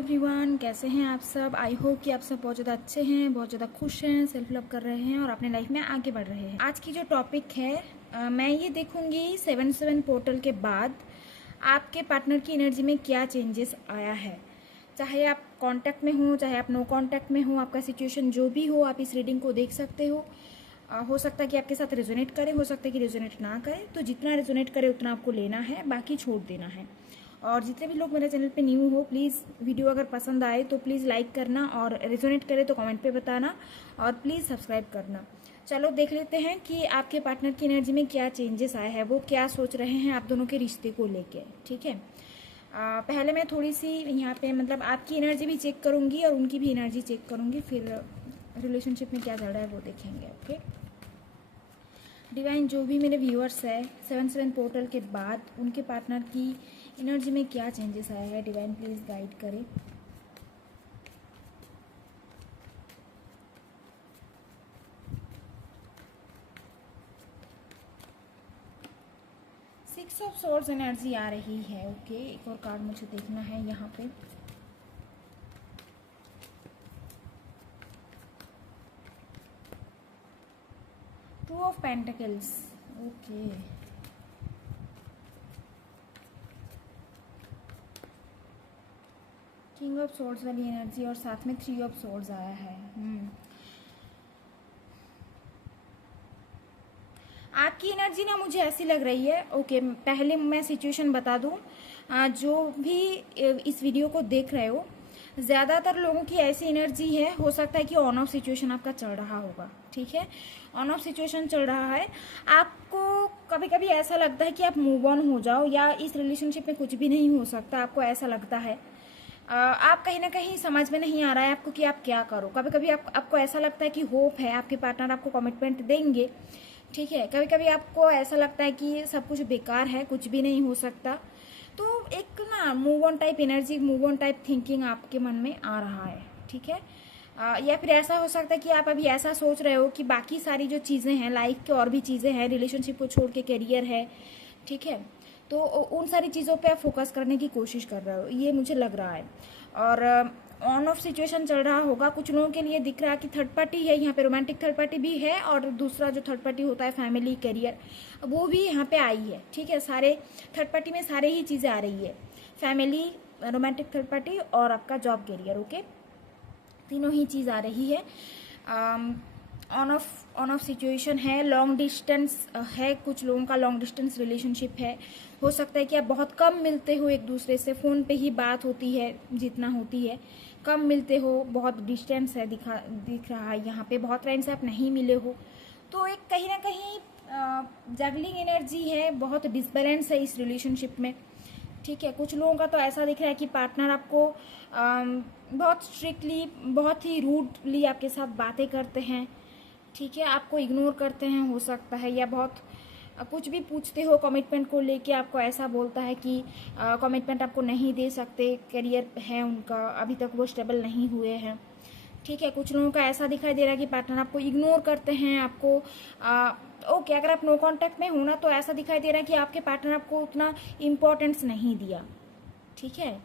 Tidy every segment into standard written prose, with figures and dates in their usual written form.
Everyone, कैसे हैं आप सब। आई होप कि आप सब बहुत ज़्यादा अच्छे हैं, बहुत ज़्यादा खुश हैं, सेल्फ लव कर रहे हैं और अपने लाइफ में आगे बढ़ रहे हैं। आज की जो टॉपिक है मैं ये देखूंगी 7/7 पोर्टल के बाद आपके पार्टनर की एनर्जी में क्या चेंजेस आया है। चाहे आप कांटेक्ट में हो, चाहे आप नो कांटेक्ट में हो, आपका सिचुएशन जो भी हो, आप इस रीडिंग को देख सकते हो सकता है कि आपके साथ रेजोनेट करे, हो सकता है कि रेजोनेट ना करे। तो जितना रेजोनेट करे उतना आपको लेना है, बाकी छोड़ देना है। और जितने भी लोग मेरे चैनल पे न्यू हो, प्लीज़ वीडियो अगर पसंद आए तो प्लीज़ लाइक करना, और रेजोनेट करे तो कमेंट पे बताना, और प्लीज़ सब्सक्राइब करना। चलो देख लेते हैं कि आपके पार्टनर की एनर्जी में क्या चेंजेस आए हैं, वो क्या सोच रहे हैं आप दोनों के रिश्ते को लेके। ठीक है, पहले मैं थोड़ी सी यहाँ पे मतलब आपकी एनर्जी भी चेक करूँगी और उनकी भी एनर्जी चेक करूँगी, फिर रिलेशनशिप में क्या चल रहा है वो देखेंगे। ओके डिवाइन, जो भी मेरे व्यूअर्स है 7/7 पोर्टल के बाद उनके पार्टनर की एनर्जी में क्या चेंजेस आया है, डिवाइन प्लीज़ गाइड करें। सिक्स ऑफ सोर्ड्स एनर्जी आ रही है। ओके, एक और कार्ड मुझे देखना है यहाँ पे। Two of pentacles. Okay, king of swords वाली एनर्जी और साथ में 3 ऑफ सोर्ड्स आया है। आपकी एनर्जी ना मुझे ऐसी लग रही है। ओके, पहले मैं सिचुएशन बता दूं, जो भी इस वीडियो को देख रहे हो, ज़्यादातर लोगों की ऐसी एनर्जी है, हो सकता है कि ऑन ऑफ सिचुएशन आपका चल रहा होगा। ठीक है, ऑन ऑफ सिचुएशन चल रहा है, आपको कभी कभी ऐसा लगता है कि आप मूव ऑन हो जाओ, या इस रिलेशनशिप में कुछ भी नहीं हो सकता, आपको ऐसा लगता है। आप कहीं ना कहीं समझ में नहीं आ रहा है आपको कि आप क्या करो। कभी कभी आपको ऐसा लगता है कि होप है, आपके पार्टनर आपको कमिटमेंट देंगे। ठीक है, कभी कभी आपको ऐसा लगता है कि सब कुछ बेकार है, कुछ भी नहीं हो सकता। तो एक ना move on type energy, move on type thinking आपके मन में आ रहा है। ठीक है, या फिर ऐसा हो सकता है कि आप अभी ऐसा सोच रहे हो कि बाकी सारी जो चीज़ें हैं लाइफ के, और भी चीज़ें हैं, रिलेशनशिप को छोड़ के करियर है। ठीक है, तो उन सारी चीज़ों पे आप फोकस करने की कोशिश कर रहे हो, ये मुझे लग रहा है। और ऑन ऑफ सिचुएशन चल रहा होगा। कुछ लोगों के लिए दिख रहा है कि थर्ड पार्टी है यहाँ पे, रोमांटिक थर्ड पार्टी भी है, और दूसरा जो थर्ड पार्टी होता है फैमिली, करियर, वो भी यहाँ पे आई है। ठीक है, सारे थर्ड पार्टी में सारे ही चीज़ें आ रही है, फैमिली, रोमांटिक थर्ड पार्टी और आपका जॉब करियर। ओके, तीनों ही चीज़ आ रही है। ऑन ऑफ सिचुएशन है, लॉन्ग डिस्टेंस है, कुछ लोगों का लॉन्ग डिस्टेंस रिलेशनशिप है। हो सकता है कि आप बहुत कम मिलते हो एक दूसरे से, फ़ोन पे ही बात होती है जितना होती है, कम मिलते हो, बहुत डिस्टेंस है दिख रहा है यहाँ पे, बहुत टाइम से आप नहीं मिले हो। तो एक कहीं ना कहीं जगलिंग एनर्जी है, बहुत डिसबैलेंस है इस रिलेशनशिप में। ठीक है, कुछ लोगों का तो ऐसा दिख रहा है कि पार्टनर आपको बहुत स्ट्रिक्टली, बहुत ही रूडली आपके साथ बातें करते हैं। ठीक है, आपको इग्नोर करते हैं हो सकता है, या बहुत कुछ भी पूछते हो कमिटमेंट को लेके, आपको ऐसा बोलता है कि कमिटमेंट आपको नहीं दे सकते, करियर है उनका, अभी तक वो स्टेबल नहीं हुए हैं। ठीक है, कुछ लोगों का ऐसा दिखाई दे रहा है कि पार्टनर आपको इग्नोर करते हैं, आपको ओके, अगर आप नो कांटेक्ट में हो ना, तो ऐसा दिखाई दे रहा है कि आपके पार्टनर आपको उतना इम्पोर्टेंस नहीं दिया। ठीक है,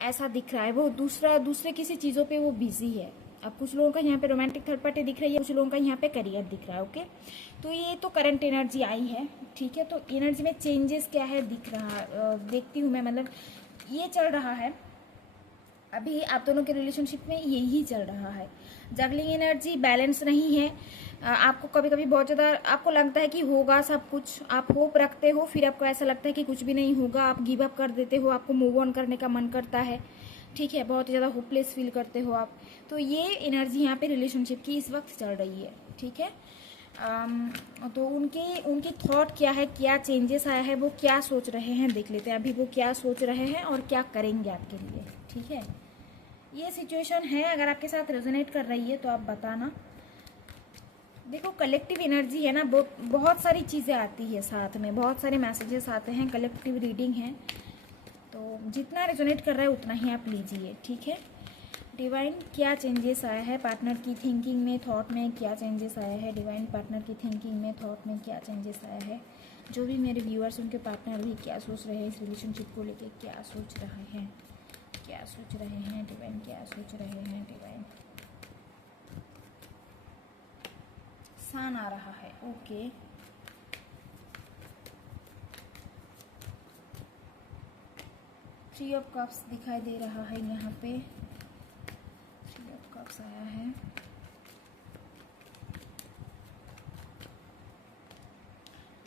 ऐसा दिख रहा है, वो दूसरे किसी चीज़ों पे वो बिजी है। अब कुछ लोगों का यहाँ पे रोमांटिक थर्ड पार्टी दिख रही है, कुछ लोगों का यहाँ पे करियर दिख रहा है। ओके, तो ये तो करंट एनर्जी आई है। ठीक है, तो एनर्जी में चेंजेस क्या है दिख रहा, देखती हूँ मैं, मतलब ये चल रहा है अभी आप दोनों के रिलेशनशिप में, यही चल रहा है। जगलिंग एनर्जी, बैलेंस नहीं है। आपको कभी कभी बहुत ज़्यादा आपको लगता है कि होगा सब कुछ, आप होप रखते हो, फिर आपको ऐसा लगता है कि कुछ भी नहीं होगा, आप गिव अप कर देते हो, आपको मूव ऑन करने का मन करता है। ठीक है, बहुत ज़्यादा होपलेस फील करते हो आप। तो ये एनर्जी यहाँ पे रिलेशनशिप की इस वक्त चल रही है। ठीक है, तो उनके थॉट क्या है, क्या चेंजेस आया है, वो क्या सोच रहे हैं देख लेते हैं। अभी वो क्या सोच रहे हैं और क्या करेंगे आपके लिए। ठीक है, ये सिचुएशन है, अगर आपके साथ रेजोनेट कर रही है तो आप बताना। देखो, कलेक्टिव एनर्जी है ना, बहुत सारी चीज़ें आती है साथ में, बहुत सारे मैसेजेस आते हैं, कलेक्टिव रीडिंग है, तो जितना रेजोनेट कर रहा है उतना ही आप लीजिए। ठीक है, डिवाइन क्या चेंजेस आया है पार्टनर की थिंकिंग में, थॉट में क्या चेंजेस आया है। डिवाइन, पार्टनर की थिंकिंग में, थॉट में क्या चेंजेस आया है। जो भी मेरे व्यूअर्स, उनके पार्टनर भी क्या सोच रहे हैं, इस रिलेशनशिप को लेके क्या सोच रहे हैं। क्या सोच रहे हैं डिवाइन, क्या सोच रहे हैं डिवाइन। सन आ रहा है, ओके। थ्री ऑफ कप्स दिखाई दे रहा है यहाँ पे, थ्री ऑफ कप्स आया है।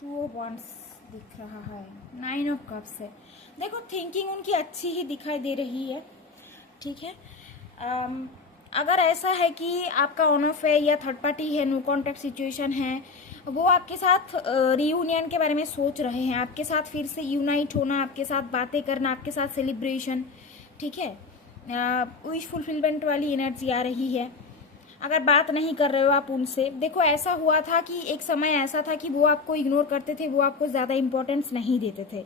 टू ऑफ वंड्स दिख रहा है, नाइन ऑफ कप्स है। देखो थिंकिंग उनकी अच्छी ही दिखाई दे रही है, ठीक है। अगर ऐसा है कि आपका ऑन ऑफ है या थर्ड पार्टी है, नो कॉन्टैक्ट सिचुएशन है, वो आपके साथ रियूनियन के बारे में सोच रहे हैं, आपके साथ फिर से यूनाइट होना, आपके साथ बातें करना, आपके साथ सेलिब्रेशन, ठीक है। विश फुलफिलमेंट वाली एनर्जी आ रही है। अगर बात नहीं कर रहे हो आप उनसे, देखो ऐसा हुआ था कि एक समय ऐसा था कि वो आपको इग्नोर करते थे, वो आपको ज़्यादा इंपॉर्टेंस नहीं देते थे,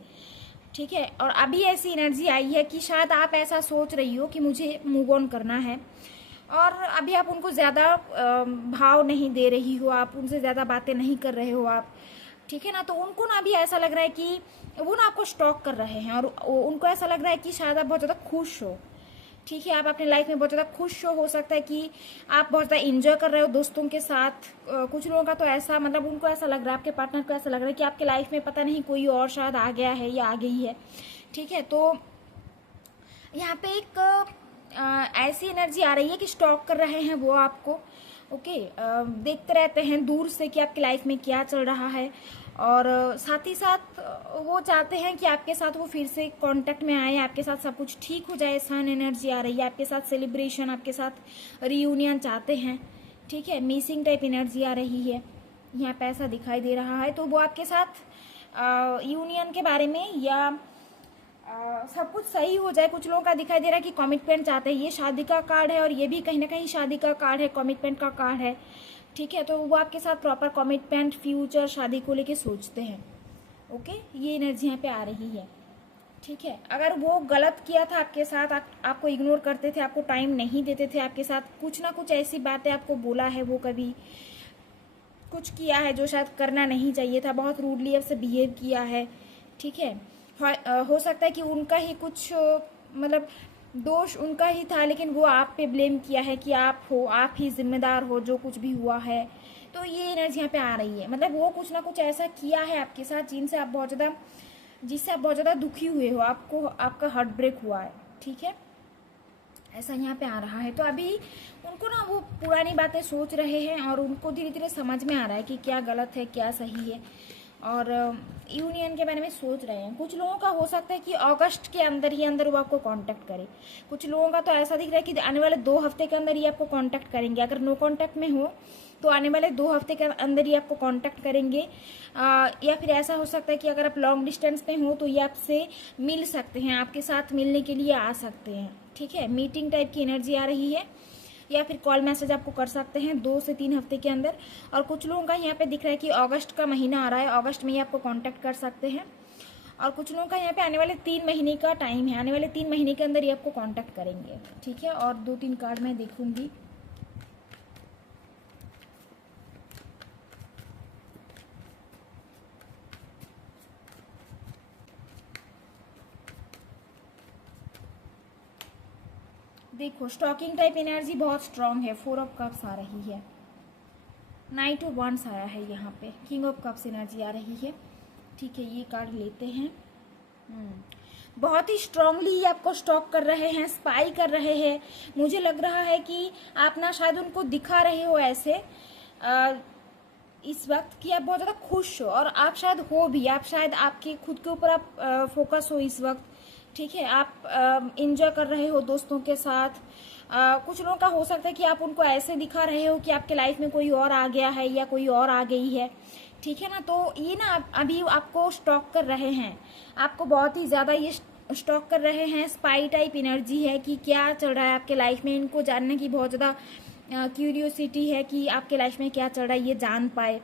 ठीक है। और अभी ऐसी एनर्जी आई है कि शायद आप ऐसा सोच रही हो कि मुझे मूव ऑन करना है, और अभी आप उनको ज़्यादा भाव नहीं दे रही हो, आप उनसे ज़्यादा बातें नहीं कर रहे हो आप, ठीक है ना। तो उनको ना अभी ऐसा लग रहा है कि वो ना आपको स्टॉक कर रहे हैं, और उनको ऐसा लग रहा है कि शायद आप बहुत ज़्यादा खुश हो, ठीक है। आप अपने लाइफ में बहुत ज़्यादा खुश हो सकता है कि आप बहुत ज़्यादा इंजॉय कर रहे हो दोस्तों के साथ। कुछ लोगों का तो ऐसा, मतलब उनको ऐसा लग रहा है, आपके पार्टनर को ऐसा लग रहा है कि आपके लाइफ में पता नहीं कोई और शायद आ गया है या आ गई है, ठीक है। तो यहाँ पे एक ऐसी एनर्जी आ रही है कि स्टॉक कर रहे हैं वो आपको, ओके। देखते रहते हैं दूर से कि आपकी लाइफ में क्या चल रहा है, और साथ ही साथ वो चाहते हैं कि आपके साथ वो फिर से कांटेक्ट में आए, आपके साथ सब कुछ ठीक हो जाए। सन एनर्जी आ रही है, आपके साथ सेलिब्रेशन, आपके साथ रियूनियन चाहते हैं, ठीक है। मिसिंग टाइप एनर्जी आ रही है, यहाँ पे ऐसा दिखाई दे रहा है। तो वो आपके साथ यूनियन के बारे में या सब कुछ सही हो जाए। कुछ लोगों का दिखाई दे रहा है कि कमिटमेंट चाहते हैं, ये शादी का कार्ड है और ये भी कहीं ना कहीं शादी का कार्ड है, कमिटमेंट का कार्ड है, ठीक है। तो वो आपके साथ प्रॉपर कमिटमेंट, फ्यूचर, शादी को लेके सोचते हैं, ओके। ये एनर्जी यहाँ पे आ रही है, ठीक है। अगर वो गलत किया था आपके साथ, आपको इग्नोर करते थे, आपको टाइम नहीं देते थे, आपके साथ कुछ ना कुछ ऐसी बातें आपको बोला है, वो कभी कुछ किया है जो शायद करना नहीं चाहिए था, बहुत रूडली आपसे बिहेव किया है, ठीक है। हो सकता है कि उनका ही कुछ मतलब दोष उनका ही था, लेकिन वो आप पे ब्लेम किया है कि आप ही जिम्मेदार हो जो कुछ भी हुआ है। तो ये एनर्जी यहाँ पे आ रही है, मतलब वो कुछ ना कुछ ऐसा किया है आपके साथ जिससे आप बहुत ज़्यादा दुखी हुए हो, आपको आपका हार्ट ब्रेक हुआ है, ठीक है। ऐसा यहाँ पे आ रहा है। तो अभी उनको ना वो पुरानी बातें सोच रहे हैं, और उनको धीरे धीरे समझ में आ रहा है कि क्या गलत है क्या सही है, और यूनियन के बारे में सोच रहे हैं। कुछ लोगों का हो सकता है कि अगस्त के अंदर ही अंदर वो आपको कांटेक्ट करे। कुछ लोगों का तो ऐसा दिख रहा है कि आने वाले 2 हफ्ते के अंदर ही आपको कांटेक्ट करेंगे। अगर नो कांटेक्ट में हो तो आने वाले 2 हफ्ते के अंदर ही आपको कांटेक्ट करेंगे। या फिर ऐसा हो सकता है कि अगर आप लॉन्ग डिस्टेंस में हो तो ये आपसे मिल सकते हैं, आपके साथ मिलने के लिए आ सकते हैं, ठीक है। मीटिंग टाइप की एनर्जी आ रही है, या फिर कॉल मैसेज आपको कर सकते हैं 2 से 3 हफ्ते के अंदर। और कुछ लोगों का यहाँ पे दिख रहा है कि अगस्त का महीना आ रहा है, अगस्त में ही आपको कांटेक्ट कर सकते हैं। और कुछ लोगों का यहाँ पे आने वाले 3 महीने का टाइम है, आने वाले 3 महीने के अंदर ही आपको कांटेक्ट करेंगे, ठीक है। और 2-3 कार्ड मैं देखूंगी। देखो स्टॉकिंग टाइप एनर्जी बहुत स्ट्रांग है, 4 ऑफ कप्स आ रही है, नाइट ऑफ वंड्स आया है यहाँ पे, किंग ऑफ कप्स एनर्जी आ रही है, ठीक है। ये कार्ड लेते हैं। बहुत ही स्ट्रांगली आपको स्टॉक कर रहे हैं, स्पाई कर रहे हैं। मुझे लग रहा है कि आप ना शायद उनको दिखा रहे हो ऐसे इस वक्त कि आप बहुत ज़्यादा खुश हो, और आप शायद हो भी, आप शायद आपके खुद के ऊपर आप फोकस हो इस वक्त, ठीक है। आप इंजॉय कर रहे हो दोस्तों के साथ। कुछ लोगों का हो सकता है कि आप उनको ऐसे दिखा रहे हो कि आपके लाइफ में कोई और आ गया है या कोई और आ गई है, ठीक है ना। तो ये ना अभी आपको स्टॉक कर रहे हैं, आपको बहुत ही ज़्यादा ये स्टॉक कर रहे हैं। स्पाई टाइप एनर्जी है कि क्या चल रहा है आपके लाइफ में, इनको जानने की बहुत ज़्यादा क्यूरियोसिटी है कि आपके लाइफ में क्या चल रहा है, ये जान पाए,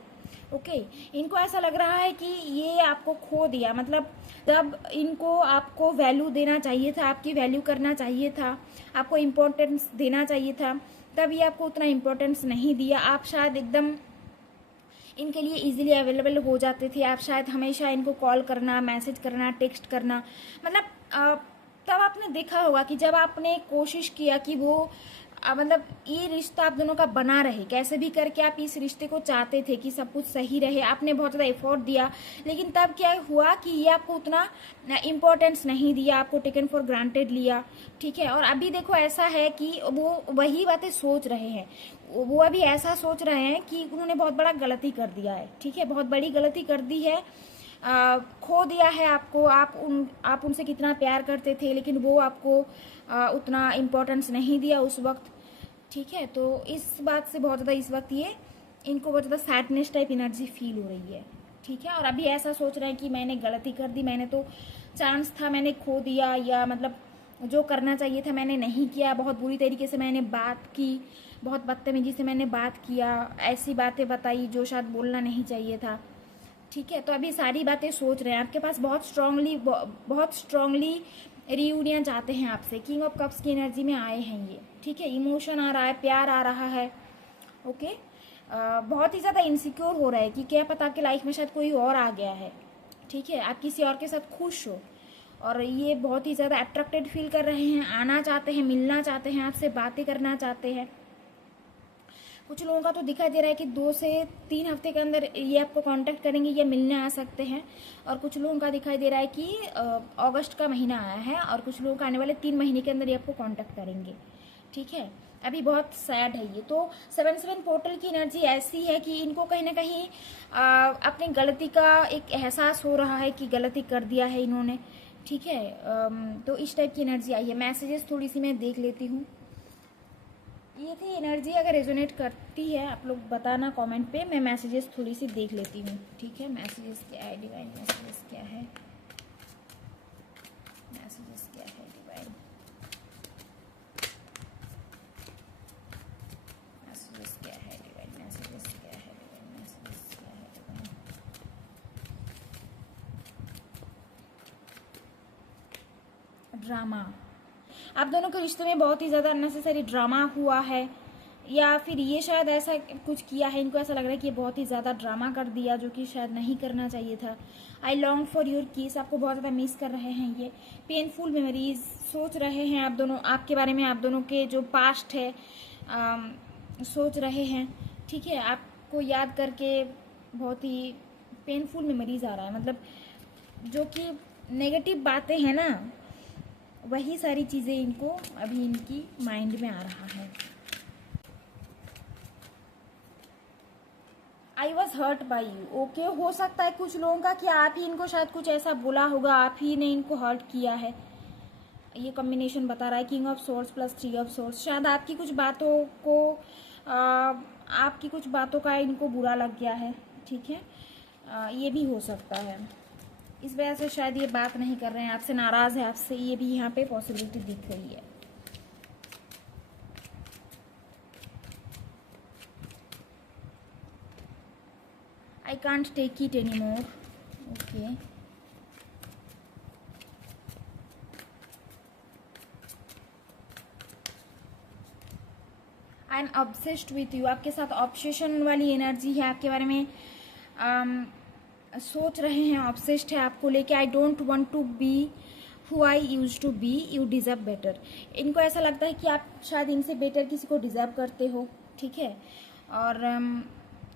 ओके। इनको ऐसा लग रहा है कि ये आपको खो दिया, मतलब जब इनको आपको वैल्यू देना चाहिए था, आपकी वैल्यू करना चाहिए था, आपको इम्पोर्टेंस देना चाहिए था, तब ये आपको उतना इम्पोर्टेंस नहीं दिया। आप शायद एकदम इनके लिए इजीली अवेलेबल हो जाते थे, आप शायद हमेशा इनको कॉल करना, मैसेज करना, टेक्स्ट करना, मतलब तब आपने देखा होगा कि जब आपने कोशिश किया कि वो मतलब ये रिश्ता आप दोनों का बना रहे, कैसे भी करके आप इस रिश्ते को चाहते थे कि सब कुछ सही रहे, आपने बहुत ज़्यादा एफर्ट दिया, लेकिन तब क्या हुआ कि ये आपको उतना इम्पोर्टेंस नहीं दिया, आपको टेकन फॉर ग्रांटेड लिया, ठीक है। और अभी देखो ऐसा है कि वो वही बातें सोच रहे हैं, वो अभी ऐसा सोच रहे हैं कि उन्होंने बहुत बड़ा गलती कर दिया है, ठीक है, बहुत बड़ी गलती कर दी है, खो दिया है आपको। आप उनसे कितना प्यार करते थे, लेकिन वो आपको उतना इम्पोर्टेंस नहीं दिया उस वक्त, ठीक है। तो इस बात से बहुत ज़्यादा इस वक्त ये इनको बहुत ज़्यादा सैडनेस टाइप एनर्जी फील हो रही है, ठीक है। और अभी ऐसा सोच रहे हैं कि मैंने गलती कर दी, मैंने तो चांस था मैंने खो दिया, या मतलब जो करना चाहिए था मैंने नहीं किया, बहुत बुरी तरीके से मैंने बात की, बहुत बदतमीजी से मैंने बात किया, ऐसी बातें बताई जो शायद बोलना नहीं चाहिए था, ठीक है। तो अभी सारी बातें सोच रहे हैं, आपके पास बहुत स्ट्रांगली रियूनियन चाहते हैं आपसे। किंग ऑफ कप्स की एनर्जी में आए हैं ये, ठीक है। इमोशन आ रहा है, प्यार आ रहा है, ओके। बहुत ही ज़्यादा इनसिक्योर हो रहा है कि क्या पता आपकी लाइफ में शायद कोई और आ गया है, ठीक है, आप किसी और के साथ खुश हो, और ये बहुत ही ज़्यादा अट्रैक्टेड फील कर रहे हैं, आना चाहते हैं, मिलना चाहते हैं, आपसे बातें करना चाहते हैं। कुछ लोगों का तो दिखाई दे रहा है कि 2 से 3 हफ्ते के अंदर ये आपको कांटेक्ट करेंगे या मिलने आ सकते हैं, और कुछ लोगों का दिखाई दे रहा है कि अगस्त का महीना आया है, और कुछ लोगों का आने वाले 3 महीने के अंदर ये आपको कांटेक्ट करेंगे, ठीक है। अभी बहुत सैड है ये। तो 7/7 पोर्टल की एनर्जी ऐसी है कि इनको कहीं ना कहीं अपनी गलती का एक एहसास हो रहा है कि गलती कर दिया है इन्होंने, ठीक है। तो इस टाइप की एनर्जी आई है। मैसेजेस थोड़ी सी मैं देख लेती हूँ। ये थी एनर्जी, अगर रेजोनेट करती है आप लोग बताना कमेंट पे, मैं मैसेजेस थोड़ी सी देख लेती हूँ, ठीक है। मैसेजेस क्या है डिवाइन, मैसेजेस क्या है, मैसेजेस क्या है डिवाइन, मैसेजेस क्या है डिवाइन, मैसेजेस क्या है डिवाइन, मैसेजेस क्या है डिवाइन। ड्रामा, आप दोनों के रिश्ते में बहुत ही ज़्यादा अननेसेसरी ड्रामा हुआ है, या फिर ये शायद ऐसा कुछ किया है, इनको ऐसा लग रहा है कि ये बहुत ही ज़्यादा ड्रामा कर दिया जो कि शायद नहीं करना चाहिए था। आई लॉन्ग फॉर योर किस, आपको बहुत ज़्यादा मिस कर रहे हैं ये। पेनफुल मेमोरीज, सोच रहे हैं आप दोनों आपके बारे में, आप दोनों के जो पास्ट है सोच रहे हैं, ठीक है। आपको याद करके बहुत ही पेनफुल मेमोरीज आ रहा है, मतलब जो कि नेगेटिव बातें हैं ना, वही सारी चीज़ें इनको अभी इनकी माइंड में आ रहा है। I was hurt by you, okay. हो सकता है कुछ लोगों का कि आप ही इनको शायद कुछ ऐसा बोला होगा, आप ही ने इनको हर्ट किया है, ये कॉम्बिनेशन बता रहा है। King of source plus 3 of source, शायद आपकी कुछ बातों को आपकी कुछ बातों का इनको बुरा लग गया है, ठीक है। ये भी हो सकता है, इस वजह से शायद ये बात नहीं कर रहे हैं आपसे, नाराज है आपसे, ये भी यहाँ पे पॉसिबिलिटी दिख रही है। I can't take it any more, okay. I am obsessed with you, आपके साथ ऑब्सेशन वाली एनर्जी है, आपके बारे में सोच रहे हैं, ऑब्सेस्ड है आपको लेके। I don't want to be who I used to be, you deserve better, इनको ऐसा लगता है कि आप शायद इनसे बेटर किसी को डिजर्व करते हो, ठीक है। और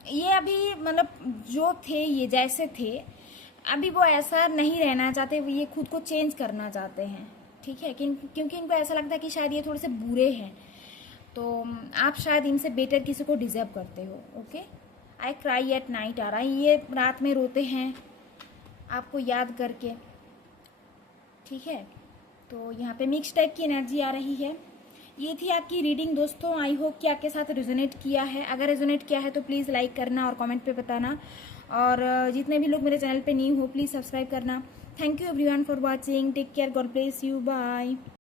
ये अभी मतलब जो थे, ये जैसे थे, अभी वो ऐसा नहीं रहना चाहते, ये खुद को चेंज करना चाहते हैं, ठीक है। क्योंकि इनको ऐसा लगता है कि शायद ये थोड़े से बुरे हैं, तो आप शायद इनसे बेटर किसी को डिजर्व करते हो, okay. I cry at night आ रहा है, ये रात में रोते हैं आपको याद करके, ठीक है। तो यहाँ पे मिक्स टाइप की एनर्जी आ रही है। ये थी आपकी रीडिंग दोस्तों, आई होप कि आपके साथ रेजोनेट किया है। अगर रेजोनेट किया है तो प्लीज़ लाइक करना और कमेंट पे बताना, और जितने भी लोग मेरे चैनल पे न्यू हो प्लीज़ सब्सक्राइब करना। Thank you everyone for watching, take care, God bless you, bye.